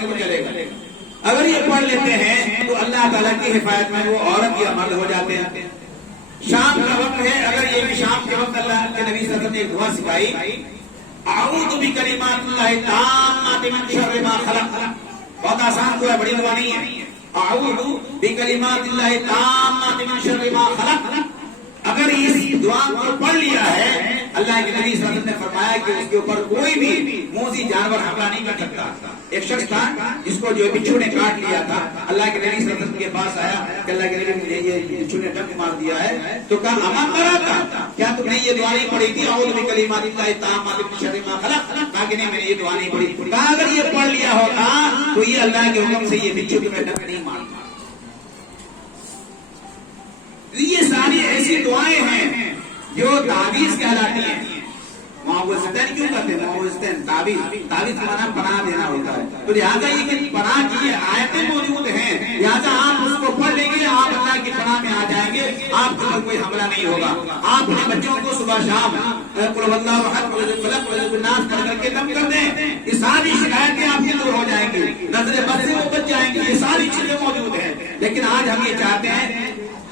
پڑھیں گے تو چلے گا. اگر یہ پڑھ لیتے ہیں تو اللہ تعالیٰ کی حفاظت میں وہ عورت یا مرد ہو جاتے ہیں. شام کا وقت ہے, اگر یہ بھی شام کے وقت اللہ کے نبی صلی اللہ علیہ وسلم نے ایک دعا سکھائی, اعوذ بکلمات اللہ التامات من شر ما خلق. بہت آسان دعا ہے, بڑی دعا نہیں ہے. اعوذ بکلمات اللہ التامات من شر ما خلق. اگر اس دعا کو پڑھ لیا ہے, اللہ کے نبی صلی اللہ علیہ وسلم نے فرمایا کہ اس کے اوپر کوئی بھی موذی جانور حملہ نہیں کر سکتا. ایک شخص تھا جس کو جو بچھو نے کاٹ لیا تھا, اللہ کے نبی صلی اللہ علیہ وسلم کے پاس آیا کہ اللہ کے نبی نے یہ بچھو نے ڈنک مار دیا ہے, تو کہا اما کرا تھا, کیا تم نے یہ دعا نہیں پڑھی تھی اعوذ بکلمات اللہ التامات من شر ما خلق؟ کہا کہ نہیں, میں نے یہ دعا نہیں پڑھی. کہا اگر یہ پڑھ لیا ہوتا تو یہ اللہ کے حکم سے یہ بچھو کے میں ڈنک نہیں مارتا. یہ ساری ایسی دعائیں ہیں جو تعویذ کہلاتی ہیں. معوذتین کیوں کہتے ہیں؟ معوذتین تعویذ, تعویذ کا معنی پناہ دینا ہوتا ہے. تو لہٰذا یہ کہ پناہ کی آیتیں موجود ہیں, لہٰذا آپ اس کو پڑھ لیں گے, آپ اللہ کی پناہ میں آ جائیں گے, آپ کے اوپر کوئی حملہ نہیں ہوگا. آپ اپنے بچوں کو صبح شام قل اللہ احد قل الفلق قل الناس پڑھ کر کے دم کر دیں, یہ ساری شکایتیں آپ کی دور ہو جائیں گی, نظر بد سے وہ بچ جائیں گی. یہ ساری چیزیں موجود ہیں. لیکن آج ہم یہ چاہتے ہیں,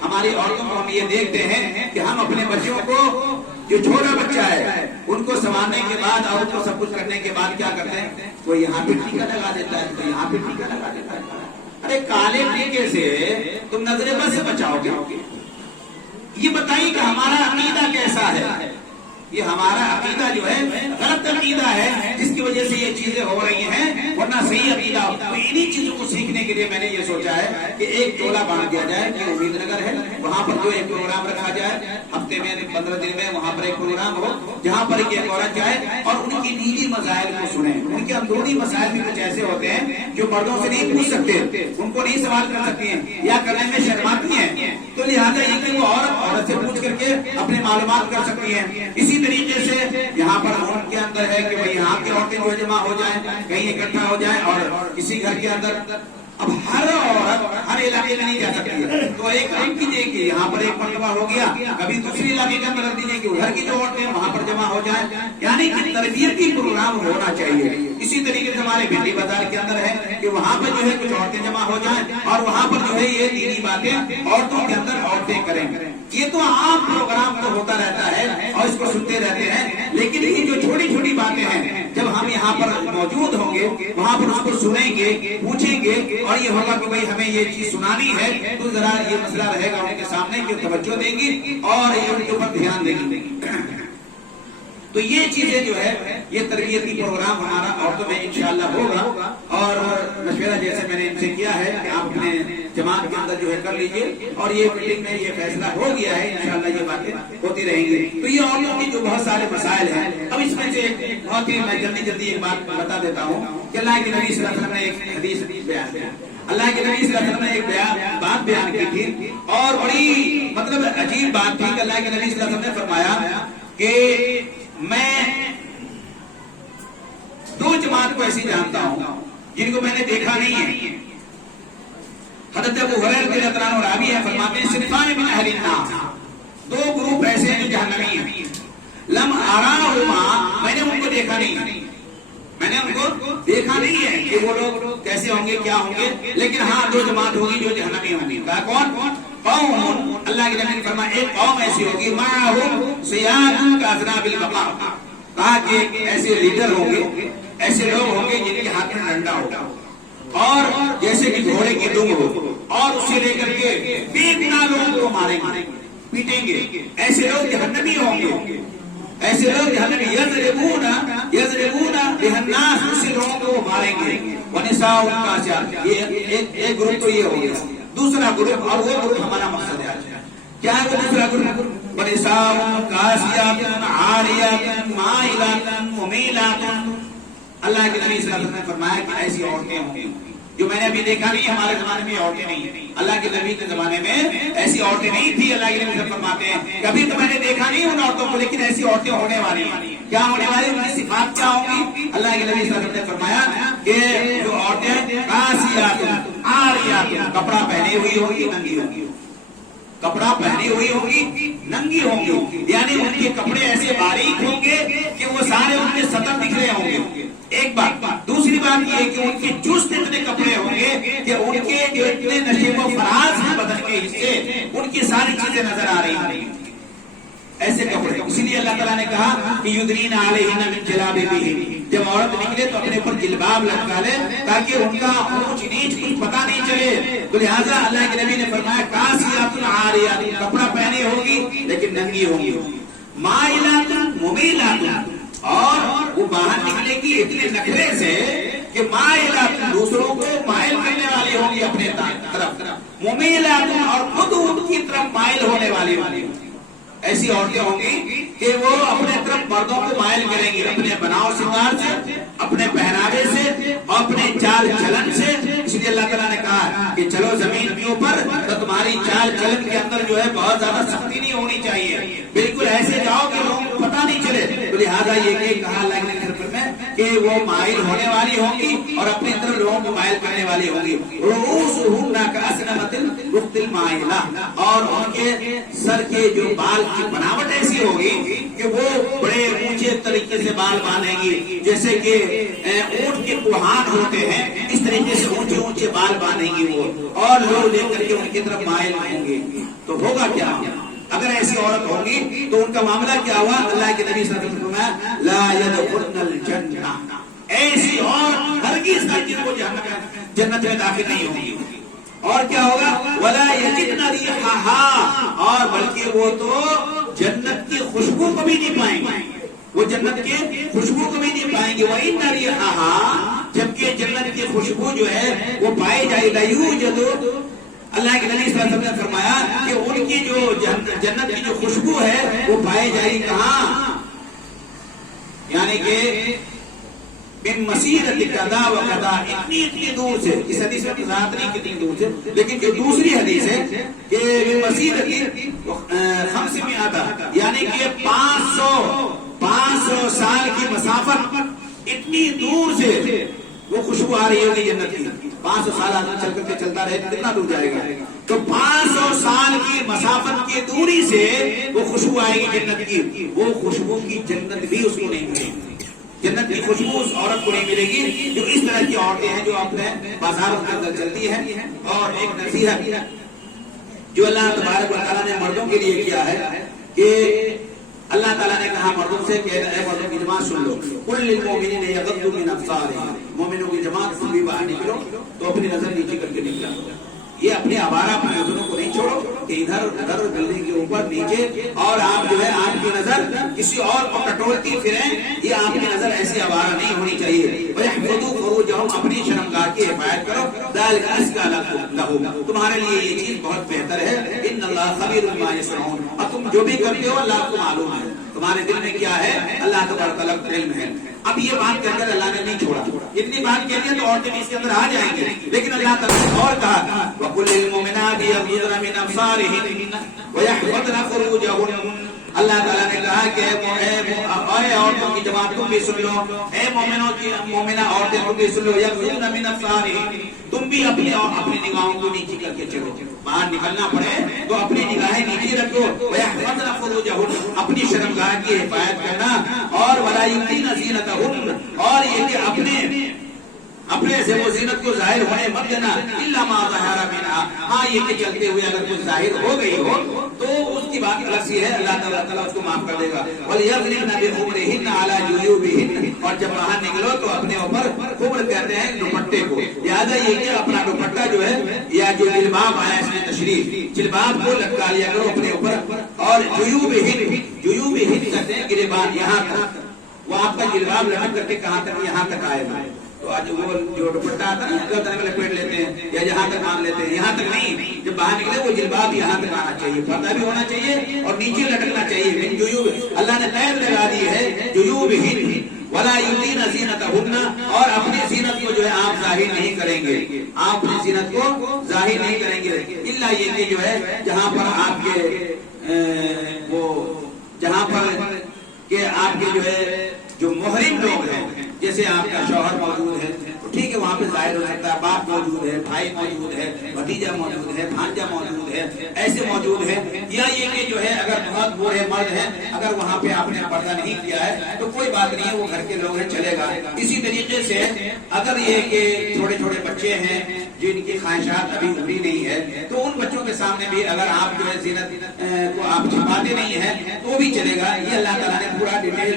ہماری عورتوں کو ہم یہ دیکھتے ہیں کہ ہم اپنے بچوں کو, جو چھوٹا بچہ ہے, ان کو سنوارنے کے بعد اور ان کو سب کچھ کرنے کے بعد کیا کرتے ہیں, وہ یہاں پہ ٹیکا لگا دیتا ہے, تو یہاں پہ ٹیکا لگا دیتا ہے. ارے کالے ٹیکے سے تم نظر بد سے بچاؤ گے؟ یہ بتائیے کہ ہمارا عقیدہ کیسا ہے. یہ ہمارا عقیدہ جو ہے غلط عقیدہ ہے, جس کی وجہ سے یہ چیزیں ہو رہی ہیں, ورنہ صحیح عقیدہ. تو انہی چیزوں کو سیکھنے کے لیے میں نے یہ سوچا ہے کہ ایک ٹولہ بنا دیا جائے کہ امید نگر ہے, وہاں پر جو ایک پروگرام رکھا جائے, ہفتے میں 15 دن میں وہاں پر ایک پروگرام ہو جہاں پر ایک عورت جائے اور ان کی نیجی مسائل کو سنیں. ان کے اندرونی مسائل بھی کچھ ایسے ہوتے ہیں جو مردوں سے نہیں پوچھ سکتے, ان کو نہیں سوال کر سکتی ہیں یا کرنے میں شرماتی ہیں. تو لہٰذا یہ کہ وہ عورت سے پوچھ کر کے اپنے معلومات کر سکتی ہیں. اسی طریقے سے یہاں پر ان کے اندر ہے کہ بھائی یہاں کی عورتیں جو جمع ہو جائیں, کہیں اکٹھا ہو جائیں, اور کسی گھر کے اندر اب ہر عورت ہر علاقے میں نہیں جا سکتی ہے, تو ایک کام کیجیے کہ یہاں پر ایک مرتبہ ہو گیا, کبھی دوسری علاقے کے اندر رکھ دیجیے کہ گھر کی جو عورتیں وہاں پر جمع ہو جائیں. یعنی کہ تربیتی پروگرام ہونا چاہیے. اسی طریقے سے ہمارے بھنڈی بازار کے اندر ہے کہ وہاں پر جو ہے کچھ عورتیں جمع ہو جائیں اور وہاں پر جو ہے یہ دینی باتیں عورتوں کے اندر عورتیں کریں. یہ تو عام پروگرام تو ہوتا رہتا ہے اور اس کو سنتے رہتے ہیں, لیکن یہ جو چھوٹی چھوٹی باتیں ہیں, جب ہم یہاں پر موجود ہوں گے, وہاں پر اس کو سنیں گے, پوچھیں گے, اور یہ ہوگا کہ بھائی ہمیں یہ چیز سنانی ہے, تو ذرا یہ مسئلہ رہے گا ان کے سامنے کہ توجہ دیں گی اور یہ ان کے اوپر دھیان دیں گی. تو یہ چیزیں جو ہے یہ تربیتی پروگرام ہمارا عورتوں میں انشاءاللہ ہوگا. اور مشورہ جیسے میں نے ان سے کیا ہے کہ آپ اپنے جماعت کے اندر جو ہے کر لیجئے, اور یہ میٹنگ میں یہ فیصلہ ہو گیا ہے, انشاءاللہ یہ باتیں ہوتی رہیں گی. تو یہ عورتوں کی جو بہت سارے مسائل ہیں, اب اس میں سے بہت ہی میں جلدی ایک بات بتا دیتا ہوں کہ اللہ کے نبی صلی اللہ علیہ وسلم نے ایک حدیث بیان کیا. اللہ کے نبی صلی اللہ علیہ وسلم نے ایک بات بیان کی تھی, اور بڑی مطلب عجیب بات تھی کہ اللہ کے نبی صلی اللہ علیہ وسلم نے فرمایا کہ میں 2 جماعت کو ایسی جانتا ہوں جن کو میں نے دیکھا نہیں ہے. حضرت ابو ہریرہ رضی اللہ عنہ راوی ہے, فرماتے ہیں صنفان من اہل النار, 2 گروپ ایسے ہیں جو جہنمی ہیں. لم اراہما, میں نے ان کو دیکھا نہیں, میں نے ان کو دیکھا نہیں ہے کہ وہ لوگ کیسے ہوں گے, کیا ہوں گے, لیکن ہاں 2 جماعت ہوگی جو جہنمی ہوں گی. کون؟ قوم, اللہ کے نبی نے فرمایا ایک قوم ایسی ہوگی معہم سیاط کاذناب البقر, کہا کہ ایسے لیڈر ہوں گے, ایسے لوگ ہوں گے جن کے ہاتھ میں ڈنڈا ہوگا, اور جیسے کہ گھوڑے کی دم ہو, اور اسے لے کر کے بے گناہ لوگوں کو ماریں گے, پیٹیں گے. ایسے لوگ جہنمی ہوں گے, ایسے لوگ جہنمی یضربون بها الناس, اسے لوگوں کو ماریں گے. ونساء کاسیات, یہ ایک گروپ تو یہ ہو گیا. دوسرا گروپ, اور وہ گروپ ہمارا مقصد ہے آج, کیا ہے وہ دوسرا گروپ؟ ونساء کاسیات عاریات مائلات ممیلات. اللہ کے نبی صلی اللہ علیہ وسلم نے فرمایا کہ ایسی عورتیں ہوں گی جو میں نے ابھی دیکھا نہیں, ہمارے زمانے میں عورتیں نہیں ہیں, اللہ کے نبی کے زمانے میں ایسی عورتیں نہیں تھی. اللہ کے نبی فرماتے ہیں کبھی تو میں نے دیکھا نہیں ان عورتوں کو, لیکن ایسی عورتیں ہونے والی ہیں. کیا ہونے والی, ان کی صفات کیا ہوں گی؟ اللہ کے نبی صلی اللہ علیہ وسلم نے فرمایا کہ جو عورتیں قاسیات عاریات, کپڑا پہنے ہوئی ہوں گی, ننگی ہوں گی, کپڑا پہنی ہوئی ہوگی, ننگی ہوں گی. یعنی ان کے کپڑے ایسے باریک ہوں گے کہ وہ سارے ان کے سطر دکھ رہے ہوں گے. ایک بات. دوسری بات یہ کہ ان کے چست اتنے کپڑے ہوں گے کہ ان کے جو اتنے نشیب و فراز ہیں بدن کے حصے ان کی ساری چیزیں نظر آ رہی ہیں ایسے کپڑے. اسی لیے اللہ تعالیٰ نے کہا کہ یدنین علیہن من جلابیبہن، جب عورت نکلے تو اپنے اوپر جلباب لٹکا لے تاکہ ان کا اونچ نیچ کچھ پتہ نہیں چلے. تو لہٰذا اللہ کے نبی نے فرمایا کاسیات عاریات، کپڑا پہنے ہوگی لیکن ننگی ہوگی، مائلات ممیلات، اور وہ باہر نکلے گی اتنے نخرے سے کہ مائلات دوسروں کو مائل کرنے والی ہوگی اپنے طرف، ممیلات اور خود ان کی طرف مائل ہونے والی ہوگی. ایسی عورتیں ہوں گی کہ وہ اپنے طرف مردوں کو مائل کریں گی اپنے بناؤ سنگار سے، اپنے پہناوے سے اور اپنے چال چلن سے. اس لیے اللہ تعالیٰ نے کہا کہ چلو زمین کے اوپر تو تمہاری چال چلن کے اندر جو ہے بہت زیادہ سختی نہیں ہونی چاہیے، بالکل ایسے جاؤ کہ لوگوں کو پتہ نہیں چلے. تو لہٰذا یہ کہ کہا اللہ نے میں کہ وہ مائل ہونے والی ہوں گی اور اپنی طرف لوگوں کو مائل کرنے والی ہوں گی. رؤوسہن کأسنمۃ البخت المائلہ، اور ان کے سر کے جو بال کی بناوٹ ایسی ہوگی کہ وہ بڑے اونچے طریقے سے بال باندھیں گی، جیسے کہ اونٹ کے کوہان ہوتے ہیں اس طریقے سے اونچے اونچے بال باندھیں گی وہ، اور لوگ دیکھ کر کے ان کی طرف مائل ہوں گے. تو ہوگا کیا اگر ایسی عورت ہوگی تو ان کا معاملہ کیا ہوا؟ اللہ کے نبی صلی اللہ علیہ وسلم فرمایا لا يدخلن الجنہ، ایسی عورت ہرگز وہ جنت میں داخل نہیں ہوگی. اور کیا ہوگا؟ ولا یجدن ریحہا، اور بلکہ وہ تو جنت کی خوشبو کو بھی نہیں پائیں گے، وہ جنت کی خوشبو کو بھی نہیں پائیں گے. وَإِنَّ رِيحَهَا، جبکہ جنت کی خوشبو جو ہے وہ پائی جائے گا. یوجد، اللہ کے نبی صلی اللہ علیہ وسلم نے فرمایا کہ ان کی جو جنت کی جو خوشبو ہے وہ پائی جائے گی کہاں؟ یعنی کہ من مسیرت کذا و کذا، اتنی دور سے. اس حدیث میں وضاحت نہیں کتنی دور سے، لیکن جو دوسری حدیث ہے کہ من مسیرت 500، یعنی کہ 500 سال کی مسافت، اتنی دور سے وہ خوشبو آ رہی ہوگی جنت کی. 500 سال آدمی چل کر کے چلتا رہے کتنا دور جائے گا؟ تو 500 سال کی مسافت کی دوری سے وہ خوشبو آئے گی جنت کی. وہ خوشبو کی جنت بھی اس کو نہیں ملے گی، جنت کی خوشبو اس عورت کو نہیں ملے گی جو اس طرح کی عورتیں ہیں جو اپنے بازاروں کے اندر چلتی ہیں. اور ایک نصیحت جو اللہ تبارک و تعالیٰ نے مردوں کے لیے کیا ہے کہ اللہ تعالیٰ نے کہا مردوں سے کہ اے مردوں کی جماعت سن لو، قل للمؤمنین یغضوا من ابصارہم، مومنوں کی جماعت تم بھی باہر نکلو تو اپنی نظر نیچے کر کے نکلا. یہ اپنے آوارہ اپنے نظروں کو نہیں چھوڑو کہ ادھر ادھر گلے کے اوپر نیچے، اور آپ جو ہے آپ کی نظر کسی اور کو ٹٹولتی پھریں، یہ آپ کی نظر ایسی آوارہ نہیں ہونی چاہیے. وَيَحْفَظُوا فُرُوجَهُمْ، اپنی شرمگاہ کی حفاظت کرو. ذَلِكَ أَزْكَىٰ لَهُمْ، تمہارے لیے یہ چیز بہت بہتر ہے. إِنَّ اللَّهَ خَبِيرٌ بِمَا يَصْنَعُونَ، اور تم جو بھی کرتے ہو اللہ کو معلوم ہے، تمہارے دل میں کیا ہے اللہ تبارک و تعالیٰ کو علم ہے. اب یہ بات کہہ کر اللہ نے نہیں چھوڑا، اتنی بات کہہ دیا تو عورتیں بھی اس کے اندر آ جائیں گی، لیکن اللہ تعالیٰ نے اور کہا وَقُلْ لِلْمُؤْمِنَاتِ يَغْضُضْنَ مِنْ أَبْصَارِهِنَّ وَيَحْفَظْنَ فُرُوجَهُنَّ. اللہ تعالیٰ نے کہا کہ اے عورتوں کی جماعت تم بھی سن لو، اے مومنوں کی مومنہ عورتیں تم بھی سن لو، یغضضن من ابصارہن، تم بھی اپنی نگاہوں کو نیچے کر کے چلو. باہر نکلنا پڑے تو اپنی نگاہیں نیچے رکھو. وَيَحْفَظْنَ فُرُوجَهُنَّ، اپنی شرمگاہ کی حفاظت کرنا. اور وَلَا يُبْدِينَ زِينَتَهُنَّ، اور یہ کہ اپنے سے وہ زینت کو ظاہر ہونے مت دینا. الا ما ظہر منها، ہاں یہ کہ چلتے ہوئے اگر کچھ ظاہر ہو گئی ہو تو اس کی بات الگ سی ہے، اللہ تعالیٰ اس کو معاف کر دے گا. وَلْيَضْرِبْنَ بِخُمُرِهِنَّ عَلَى جُيُوبِهِنَّ، اور جب باہر نکلو تو اپنے اوپر خمر کہتے ہیں دوپٹے کو، لہٰذا یہ کہ اپنا دوپٹہ جو ہے یا جو جلباب آیا اس میں تشریف، جلباب کو لٹکا لیا کرو اپنے اوپر. اور جیوبہن کہتے ہیں گریبان، یہاں تک وہ آپ کا جلباب لٹک کر کے کہاں تک؟ یہاں تک آئے گا. تو آج وہ جو دوپٹہ آتا ہے گردن میں لپیٹ لیتے ہیں یا جہاں تک مان لیتے ہیں، یہاں تک نہیں. جب باہر نکلے وہ جلباب یہاں تک آنا چاہیے، پردہ بھی ہونا چاہیے اور نیچے لٹکنا چاہیے. من جیوب، اللہ نے قید لگا دی ہے جیوبہن. وَلَا يُبْدِينَ زِينَتَهُنَّ، اور اپنی زینت کو جو ہے آپ ظاہر نہیں کریں گے، آپ اپنی زینت کو ظاہر نہیں کریں گے الا یہ کہ جو ہے جہاں پر آپ کے وہ جہاں پر کہ آپ کے جو ہے جو محرم لوگ ہیں، جیسے آپ کا شوہر موجود ہے تو ٹھیک ہے وہاں پہ ظاہر ہو سکتا ہے باپ موجود ہے, بھائی موجود ہے, بھتیجا موجود ہے, بھانجا موجود ہے, ایسے موجود ہے, یا یہ کہ جو ہے اگر بہت بوڑھے مرد ہیں اگر وہاں پہ آپ نے پردہ نہیں کیا ہے تو کوئی بات نہیں ہے, وہ گھر کے لوگ ہیں چلے گا. اسی طریقے سے اگر یہ کہ چھوٹے چھوٹے بچے ہیں جن کی خواہشات ابھی ابھی نہیں ہے تو ان بچوں کے سامنے بھی اگر آپ جو ہے زینت کو آپ چھپاتے نہیں ہیں تو بھی چلے گا. یہ اللہ تعالیٰ نے پورا ڈیٹیل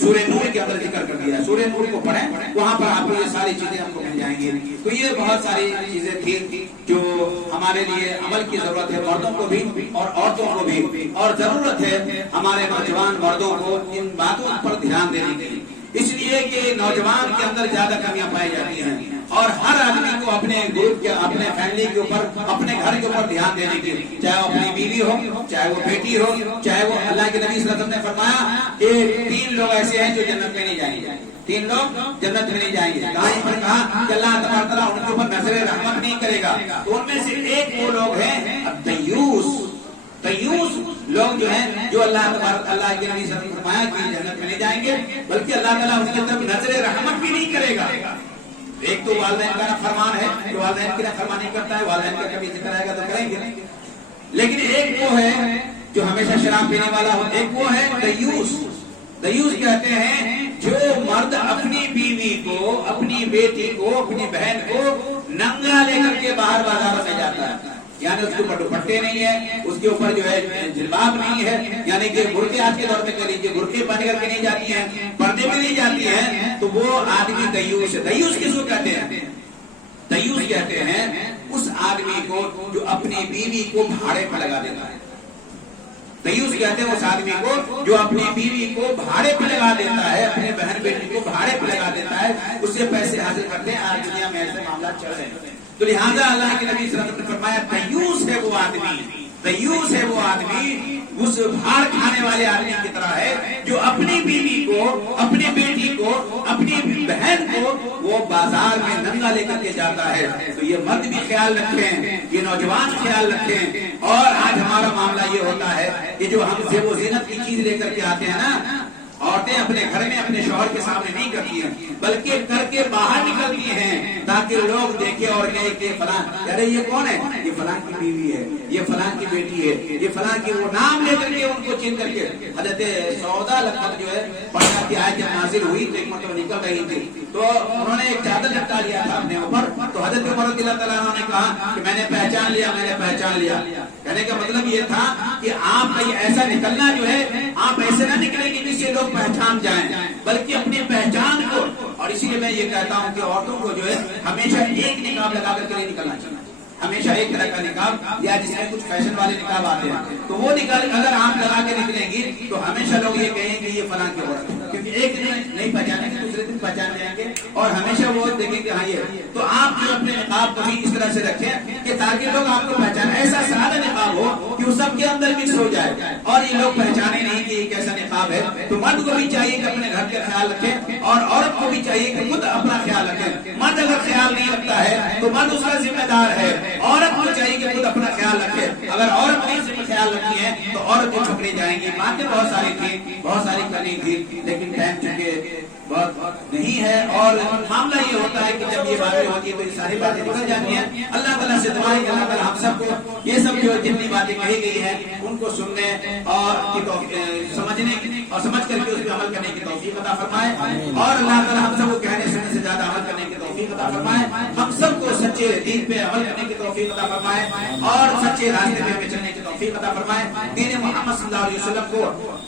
سورہ نور کے اندر ذکر کر دیا ہے. سورہ نور کو پڑھیں, وہاں پر آپ کو یہ ساری چیزیں ہم کو مل جائیں گی. تو یہ بہت ساری چیزیں تھیں جو ہمارے لیے عمل کی ضرورت ہے, مردوں کو بھی اور عورتوں کو بھی, اور ضرورت ہے ہمارے نوجوان مردوں کو ان باتوں پر دھیان دینے کی, اس لیے کہ نوجوان کے اندر زیادہ کمیاں پائی جاتی ہیں اور ہر آدمی کو اپنے گروپ کے, اپنے فیملی کے اوپر, اپنے گھر کے اوپر دھیان دینے کی, چاہے وہ اپنی بیوی ہو, چاہے وہ بیٹی ہو, چاہے وہ اللہ کے نبی صلی اللہ علیہ وسلم نے فرمایا کہ 3 لوگ ایسے ہیں جو جنت میں نہیں جائیں گے, 3 لوگ جنت میں نہیں جائیں گے. کہیں پر کہا کہ اللہ تبارک تعالیٰ ان کے اوپر نظر رحمت نہیں کرے گا, تو ان میں سے ایک وہ لوگ ہیں دیوس لوگ جو ہیں جو اللہ تبارک اللہ کے نبی صلی اللہ علیہ وسلم نے فرمایا کہ جنت میں نہیں جائیں گے بلکہ اللہ تعالیٰ ان کی طرف نظر رحمت بھی نہیں کرے گا. ایک تو والدین کا فرمان ہے جو والدین کی فرمانی کرتا ہے, والدین کا کبھی ذکر آئے گا تو کریں گے, لیکن ایک وہ ہے جو ہمیشہ شراب پینے والا ہو, ایک وہ ہے دیوس کہتے ہیں جو مرد اپنی بیوی کو, اپنی بیٹی کو, اپنی بہن کو ننگا لے کر کے باہر بازار میں جاتا ہے, یعنی اس کے اوپر دوپٹے نہیں ہے, اس کے اوپر جو ہے جلباب نہیں ہے, یعنی کہ برقعے آج کے دور میں کہہ لیجیے برقعے پہن کر کے نہیں جاتی ہیں, پردے میں نہیں جاتی ہیں, تو وہ آدمی دیوس ہے. دیوس کس کو کہتے ہیں؟ دیوس کہتے ہیں اس آدمی کو جو اپنی بیوی کو بھاڑے پر لگا دیتا ہے. دیوس کہتے ہیں اس آدمی کو جو اپنی بیوی کو بھاڑے پہ لگا دیتا ہے, اپنے بہن بیٹی کو بھاڑے پہ لگا دیتا ہے, اس سے پیسے حاصل کرتے ہیں. آج دنیا میں ایسے معاملات چل رہے ہیں. تو لہٰذا اللہ کے نبی صلی اللہ علیہ وسلم نے فرمایا دیوس ہے وہ آدمی, دیوس ہے وہ آدمی اس بھاڑ کھانے والے آدمی کی طرح ہے جو اپنی بیوی کو, اپنی بیٹی کو, اپنی بہن کو وہ بازار میں ننگا لے کر کے جاتا ہے. تو یہ مرد بھی خیال رکھیں, یہ نوجوان خیال رکھیں. اور آج ہمارا معاملہ یہ ہوتا ہے کہ جو ہم سے وہ زینت کی چیز لے کر کے آتے ہیں نا, عورتیں اپنے گھر میں اپنے شوہر کے سامنے نہیں کرتی ہیں بلکہ کر کے باہر نکلتی ہیں تاکہ لوگ دیکھیں اور کہیں کہ فلاں, ارے یہ کون ہے, یہ فلاں کی بیوی ہے, یہ فلاں کی بیٹی ہے, یہ فلاں کی, وہ نام لے کر کے ان کو چین کر کے. حضرت سودا لگبھگ جو ہے پڑھا کی آیت جب نازل ہوئی تو ایک مرتبہ نکل رہی تھی تو انہوں نے ایک چادر لٹکا لیا تھا اپنے اوپر, تو حضرت عمر رضی اللہ تعالیٰ عنہ نے کہا کہ میں نے پہچان لیا, میں نے پہچان لیا. کہنے کا مطلب یہ تھا کہ آپ کا یہ ایسا نکلنا جو ہے آپ ایسے نہ نکلیں کہ جس سے لوگ پہچان جائیں بلکہ اپنی پہچان کو. اور اسی لیے میں یہ کہتا ہوں کہ عورتوں کو جو ہے ہمیشہ ایک نقاب لگا کر نہیں نکلنا چاہیے, ہمیشہ ایک طرح کا نقاب, یا جس میں کچھ فیشن والے نقاب آتے ہیں تو وہ نکال اگر آپ لگا کے نکلیں گی تو ہمیشہ لوگ یہ کہیں گے یہ فلاں کی عورت ہے, کیونکہ ایک دن نہیں پہچانیں گے دوسرے دن پہچان جائیں گے اور ہمیشہ وہ دیکھیں کہ ہاں یہ. تو آپ جو اپنے نقاب کو بھی اس طرح سے رکھیں کہ تاکہ لوگ آپ کو پہچانیں, ایسا سادہ نقاب ہو کہ وہ سب کے اندر مکس ہو جائے اور یہ لوگ پہچانے نہیں کہ یہ کیسا نقاب ہے. تو مرد کو بھی چاہیے کہ اپنے گھر کا خیال رکھے اور عورت کو بھی چاہیے کہ خود اپنا خیال رکھے. مرد اگر خیال نہیں رکھتا ہے تو مرد اس کا ذمہ دار ہے, عورت کو چاہیے کہ خود اپنا خیال رکھے. اگر عورت نہیں ذمہ خیال رکھی ہے تو عورت کو پکڑی جائیں گی. باتیں بہت ساری تھی, بہت ساری کرنی تھی, لیکن ٹائم چونکہ بہت نہیں ہے اور معاملہ یہ ہوتا ہے کہ جب یہ باتیں ہوتی ہیں تو یہ ساری باتیں نکل جاتی ہیں. اللہ تعالیٰ سے دعائیں کہ اللہ تعالیٰ ہم سب کو یہ سب جو جتنی باتیں کہی گئی ہیں ان کو سننے اور سمجھنے اور سمجھ کر کے اس پہ عمل کرنے کی توفیق عطا فرمائے, اور اللہ تعالیٰ ہم سب کو کہنے سننے سے زیادہ عمل کرنے کی توفیق عطا فرمائے. ہم سب کو سچے دین پہ عمل کرنے کی توفیق عطا فرمائے اور سچے راستے پہ چلنے کی توفیق عطا فرمائے. دین محمد صلی اللہ علیہ وسلم کو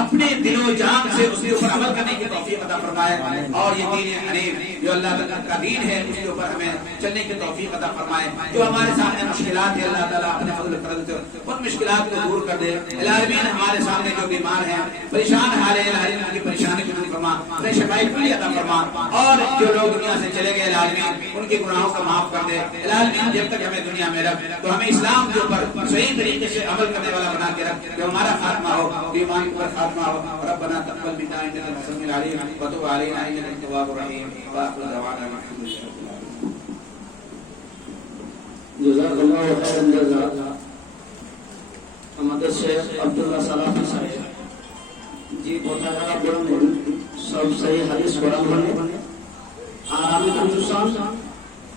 اپنے دل و جان سے اس کے اوپر عمل کرنے کی توفیق عطا فرمائے اور یہ دین حنیف جو اللہ تعالیٰ کا دین ہے اس کے اوپر ہمیں چلنے کی توفیق عطا فرمائے. جو ہمارے سامنے مشکلات ہیں اللہ تعالیٰ اپنے فضل و کرم سے ان مشکلات کو دور کر دے. العالمین ہمارے سامنے جو بیمار ہیں, پریشان حال ہے, العالمین ان کی پریشانی کو دور فرما, انہیں شفائی کلی عطا فرما, اور جو لوگ دنیا سے چلے گئے العالمین ان کے گناہوں کو معاف کر دے. العالمین جب تک ہمیں دنیا میں رکھ تو ہمیں اسلام کے اوپر صحیح طریقے سے عمل کرنے والا بنا کے رکھ, جو ہمارا خاتمہ ہو ایمان پر خاتمہ ہو. ربنا تقبل منا انك انت السميع العليم وتب علينا انك انت التواب الرحيم واخر دعوانا الحمد لله رب العالمين. جزاك الله خير الجزاء. আমাদের শেখ আব্দুল্লাহ সালাফি সাহেব জি কথাটা বললেন সব সহি হাদিস কোরআন বলে, আর আমি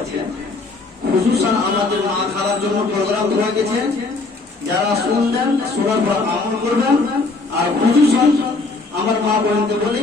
আছে খুসুসান আমাদের মা খালার জন্য প্রোগ্রাম হয়ে গেছে যারা শুনলেন শোনার পর আমল করবেন আর খুসুসান আমার মা বোনকে বলি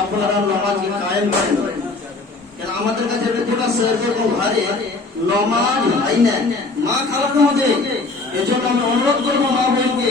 আপনারা নামাজকে কায়েম করেন কারণ আমাদের কাছে বেতনা শহরে কোন ঘরে নামাজ হয় না মা খালার মধ্যে এজন্য আমি অনুরোধ করব মা বোনকে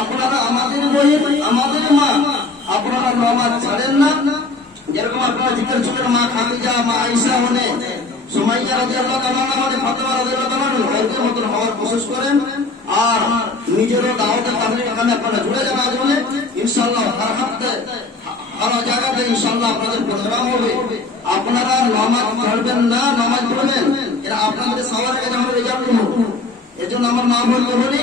আপনারা আমাদের বই আমাদের মা আপনারা নামাজ ছাড়েন না যেরকম আপনারা জিকির করেন মা খাদিজা মা আয়েশা হনে সুমাইয়া রাদিয়াল্লাহু তাআলা মানে ফাতেমা রাদিয়াল্লাহু তাআলা এর মতন হওয়ার কোশিশ করেন আর নিজেরও দাওয়াতের তাবলীগ এখানে আপনারা জুড়ে যান আজ হলে ইনশাআল্লাহ হর হাতে হর জায়গাতে ইনশাআল্লাহ আপনাদের প্রোগ্রাম হবে আপনারা নামাজ পড়বেন না নামাজ পড়বেন এরা আপনাদের সবার কাছে আমরা রেজাল্ট দেব এজন্য আমার মা বোনকে বলি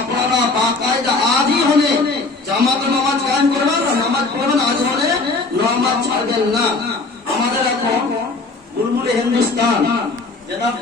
আপনারা বাকায়দা আজই হলে জামাতে নামাজ কায়েম করবেন আর নামাজ পড়বেন আজ হলে নামাজ ছাড়বেন না আমাদের এখন বুলবুল হিন্দুস্তান জনাব